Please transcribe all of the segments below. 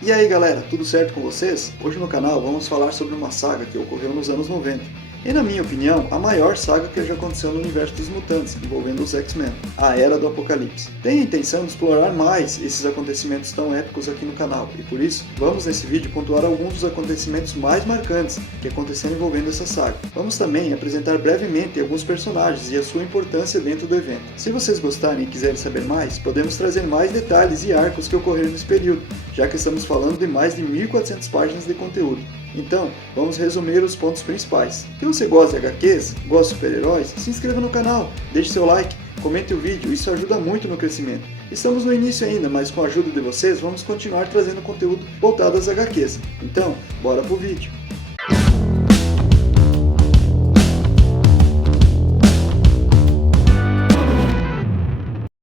E aí galera, tudo certo com vocês? Hoje no canal vamos falar sobre uma saga que ocorreu nos anos 90. E na minha opinião, a maior saga que já aconteceu no universo dos mutantes, envolvendo os X-Men, a Era do Apocalipse. Tenho a intenção de explorar mais esses acontecimentos tão épicos aqui no canal, e por isso, vamos nesse vídeo pontuar alguns dos acontecimentos mais marcantes que aconteceram envolvendo essa saga. Vamos também apresentar brevemente alguns personagens e a sua importância dentro do evento. Se vocês gostarem e quiserem saber mais, podemos trazer mais detalhes e arcos que ocorreram nesse período, já que estamos falando de mais de 1400 páginas de conteúdo. Então, vamos resumir os pontos principais. Se você gosta de HQs, gosta de super-heróis, se inscreva no canal, deixe seu like, comente o vídeo, isso ajuda muito no crescimento. Estamos no início ainda, mas com a ajuda de vocês vamos continuar trazendo conteúdo voltado às HQs. Então, bora pro vídeo!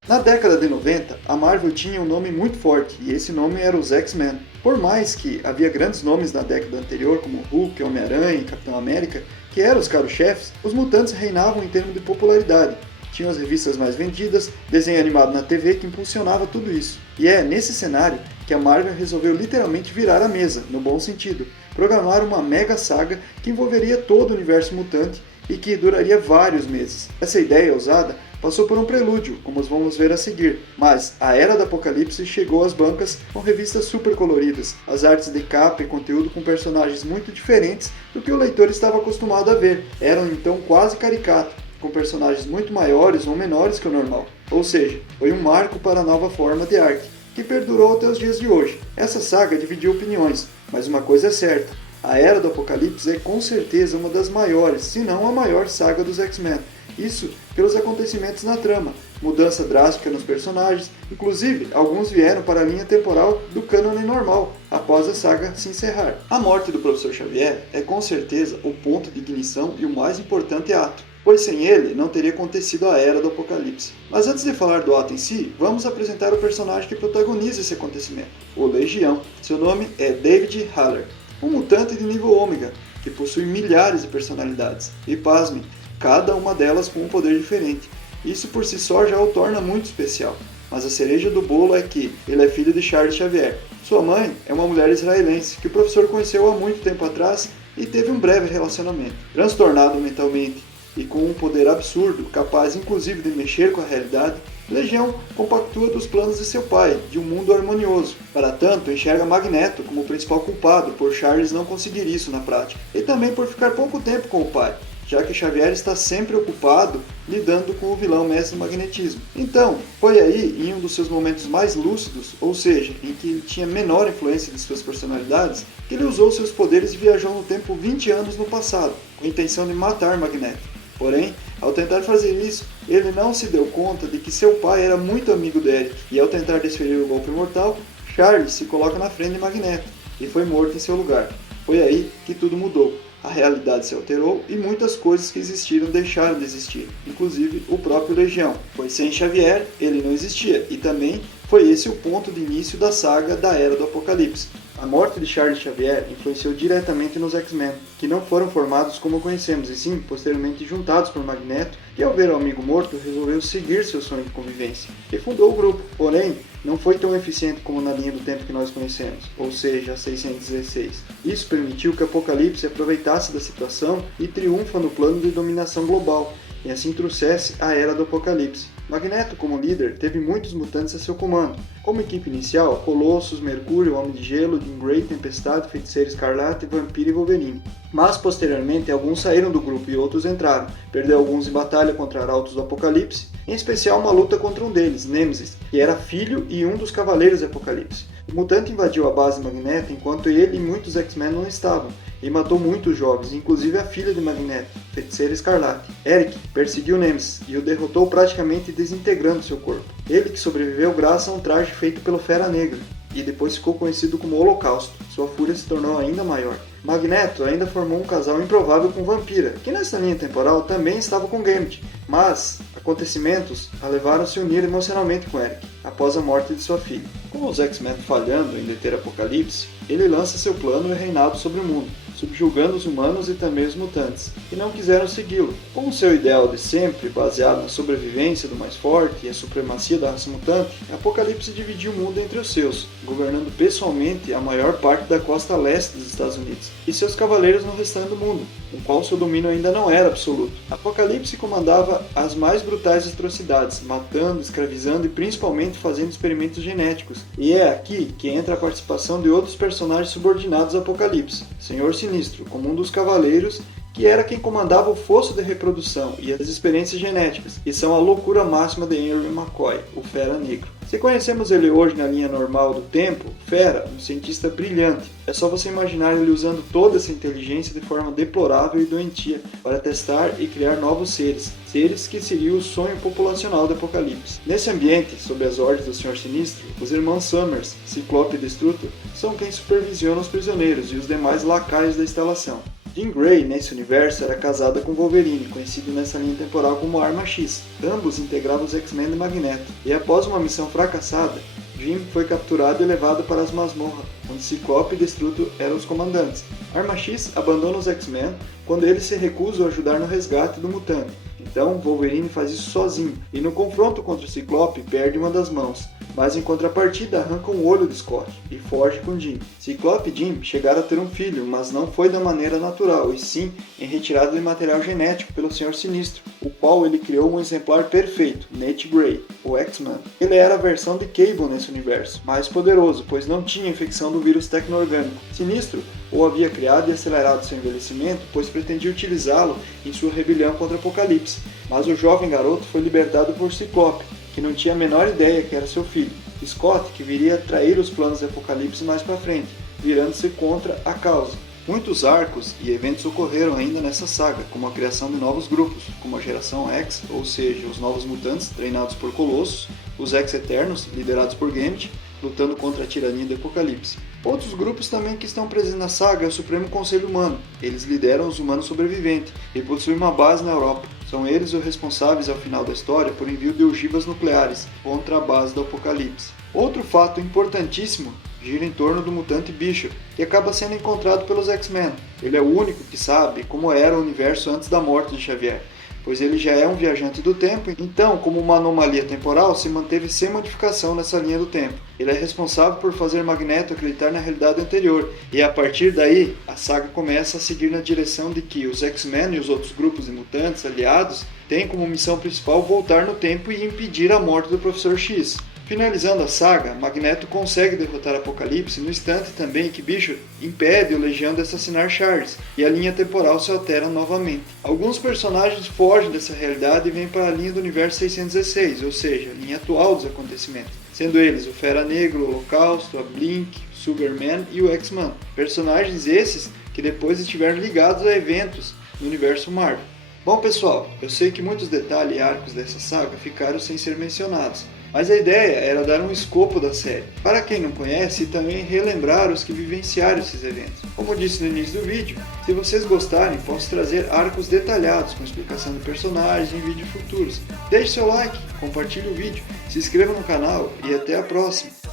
Na década de 90, a Marvel tinha um nome muito forte, e esse nome era os X-Men. Por mais que havia grandes nomes na década anterior, como Hulk, Homem-Aranha e Capitão América, que eram os caros-chefes, os mutantes reinavam em termos de popularidade. Tinham as revistas mais vendidas, desenho animado na TV que impulsionava tudo isso. E é nesse cenário que a Marvel resolveu literalmente virar a mesa, no bom sentido, programar uma mega saga que envolveria todo o universo mutante e que duraria vários meses. Essa ideia ousada passou por um prelúdio, como vamos ver a seguir, mas a Era do Apocalipse chegou às bancas com revistas super coloridas, as artes de capa e conteúdo com personagens muito diferentes do que o leitor estava acostumado a ver, eram então quase caricato, com personagens muito maiores ou menores que o normal, ou seja, foi um marco para a nova forma de arte, que perdurou até os dias de hoje. Essa saga dividiu opiniões, mas uma coisa é certa, a Era do Apocalipse é com certeza uma das maiores, se não a maior saga dos X-Men. Isso pelos acontecimentos na trama, mudança drástica nos personagens, inclusive alguns vieram para a linha temporal do cânone normal, após a saga se encerrar. A morte do Professor Xavier é com certeza o ponto de ignição e o mais importante ato, pois sem ele não teria acontecido a Era do Apocalipse. Mas antes de falar do ato em si, vamos apresentar o personagem que protagoniza esse acontecimento, o Legião. Seu nome é David Haller, um mutante de nível ômega, que possui milhares de personalidades, e pasmem, cada uma delas com um poder diferente. Isso por si só já o torna muito especial. Mas a cereja do bolo é que ele é filho de Charles Xavier. Sua mãe é uma mulher israelense que o professor conheceu há muito tempo atrás e teve um breve relacionamento. Transtornado mentalmente e com um poder absurdo, capaz inclusive de mexer com a realidade, Legião compactua dos planos de seu pai, de um mundo harmonioso. Para tanto, enxerga Magneto como o principal culpado por Charles não conseguir isso na prática, e também por ficar pouco tempo com o pai, já que Xavier está sempre ocupado lidando com o vilão mestre do magnetismo. Então, foi aí, em um dos seus momentos mais lúcidos, ou seja, em que ele tinha menor influência de suas personalidades, que ele usou seus poderes e viajou no tempo 20 anos no passado, com a intenção de matar Magneto. Porém, ao tentar fazer isso, ele não se deu conta de que seu pai era muito amigo dele, e ao tentar desferir o golpe mortal, Charles se coloca na frente de Magneto, e foi morto em seu lugar. Foi aí que tudo mudou. A realidade se alterou e muitas coisas que existiram deixaram de existir, inclusive o próprio Legião, pois sem Xavier ele não existia, e também foi esse o ponto de início da saga da Era do Apocalipse. A morte de Charles Xavier influenciou diretamente nos X-Men, que não foram formados como conhecemos, e sim, posteriormente juntados por Magneto, que ao ver o amigo morto resolveu seguir seu sonho de convivência, e fundou o grupo, porém, não foi tão eficiente como na linha do tempo que nós conhecemos, ou seja, a 616. Isso permitiu que Apocalipse aproveitasse da situação e triunfa no plano de dominação global, e assim trouxesse a Era do Apocalipse. Magneto, como líder, teve muitos mutantes a seu comando. Como equipe inicial, Colossus, Mercúrio, Homem de Gelo, Jean Grey, Tempestade, Feiticeiro Escarlate, Vampiro e Wolverine. Mas, posteriormente, alguns saíram do grupo e outros entraram. Perdeu alguns em batalha contra Arautos do Apocalipse, em especial uma luta contra um deles, Nemesis, que era filho e um dos Cavaleiros do Apocalipse. O mutante invadiu a base Magneto enquanto ele e muitos X-Men não estavam, e matou muitos jovens, inclusive a filha de Magneto, Feiticeira Escarlate. Eric perseguiu Nemesis e o derrotou praticamente desintegrando seu corpo. Ele que sobreviveu graças a um traje feito pelo Fera Negra, e depois ficou conhecido como Holocausto. Sua fúria se tornou ainda maior. Magneto ainda formou um casal improvável com Vampira, que nessa linha temporal também estava com Gambit, mas acontecimentos a levaram a se unir emocionalmente com Eric, após a morte de sua filha. Com Com os X-Men falhando em deter Apocalipse, ele lança seu plano e reinado sobre o mundo, subjugando os humanos e também os mutantes, que não quiseram segui-lo. Com o seu ideal de sempre, baseado na sobrevivência do mais forte e a supremacia da raça mutante, Apocalipse dividiu o mundo entre os seus, governando pessoalmente a maior parte da costa leste dos Estados Unidos, e seus cavaleiros no restante do mundo, com o qual seu domínio ainda não era absoluto. Apocalipse comandava as mais brutais atrocidades, matando, escravizando e principalmente fazendo experimentos genéticos. E é aqui que entra a participação de outros personagens subordinados a Apocalipse, Senhor Sinistro, como um dos cavaleiros, que era quem comandava o fosso de reprodução e as experiências genéticas, e são a loucura máxima de Henry McCoy, o Fera Negro. Se conhecemos ele hoje na linha normal do tempo, Fera, um cientista brilhante, é só você imaginar ele usando toda essa inteligência de forma deplorável e doentia para testar e criar novos seres, seres que seriam o sonho populacional do Apocalipse. Nesse ambiente, sob as ordens do Senhor Sinistro, os irmãos Summers, Ciclope e Destruto, são quem supervisionam os prisioneiros e os demais lacaios da instalação. Jean Grey, nesse universo, era casada com Wolverine, conhecido nessa linha temporal como Arma X. Ambos integravam os X-Men de Magneto, e após uma missão fracassada, Jean foi capturado e levado para as masmorras, onde Ciclope e Destruto eram os comandantes. Arma X abandona os X-Men quando eles se recusam a ajudar no resgate do mutante. Então, Wolverine faz isso sozinho, e no confronto contra o Ciclope perde uma das mãos, mas em contrapartida arranca um olho de Scott e foge com Jean. Ciclope e Jean chegaram a ter um filho, mas não foi da maneira natural, e sim em retirada de material genético pelo Senhor Sinistro, o qual ele criou um exemplar perfeito, Nate Grey, o X-Man. Ele era a versão de Cable nesse universo, mais poderoso, pois não tinha infecção do vírus tecno-orgânico. Sinistro o havia criado e acelerado seu envelhecimento, pois pretendia utilizá-lo em sua rebelião contra Apocalipse, mas o jovem garoto foi libertado por Ciclope, que não tinha a menor ideia que era seu filho. Scott, que viria a trair os planos de Apocalipse mais para frente, virando-se contra a causa. Muitos arcos e eventos ocorreram ainda nessa saga, como a criação de novos grupos, como a Geração X, ou seja, os Novos Mutantes, treinados por Colossus, os X-Eternos, liderados por Gambit, lutando contra a tirania do Apocalipse. Outros grupos também que estão presentes na saga é o Supremo Conselho Humano. Eles lideram os humanos sobreviventes e possuem uma base na Europa. São eles os responsáveis ao final da história por envio de ogivas nucleares contra a base do Apocalipse. Outro fato importantíssimo gira em torno do mutante Bishop, que acaba sendo encontrado pelos X-Men. Ele é o único que sabe como era o universo antes da morte de Xavier, pois ele já é um viajante do tempo, então, como uma anomalia temporal, se manteve sem modificação nessa linha do tempo. Ele é responsável por fazer Magneto acreditar na realidade anterior, e a partir daí, a saga começa a seguir na direção de que os X-Men e os outros grupos de mutantes aliados têm como missão principal voltar no tempo e impedir a morte do Professor X. Finalizando a saga, Magneto consegue derrotar Apocalipse no instante também que Bishop impede o Legião de assassinar Charles, e a linha temporal se altera novamente. Alguns personagens fogem dessa realidade e vêm para a linha do universo 616, ou seja, a linha atual dos acontecimentos, sendo eles o Fera Negro, o Holocausto, a Blink, o Superman e o X-Man. Personagens esses que depois estiveram ligados a eventos no universo Marvel. Bom pessoal, eu sei que muitos detalhes e arcos dessa saga ficaram sem ser mencionados, mas a ideia era dar um escopo da série, para quem não conhece e também relembrar os que vivenciaram esses eventos. Como disse no início do vídeo, se vocês gostarem, posso trazer arcos detalhados com explicação de personagens em vídeos futuros. Deixe seu like, compartilhe o vídeo, se inscreva no canal e até a próxima!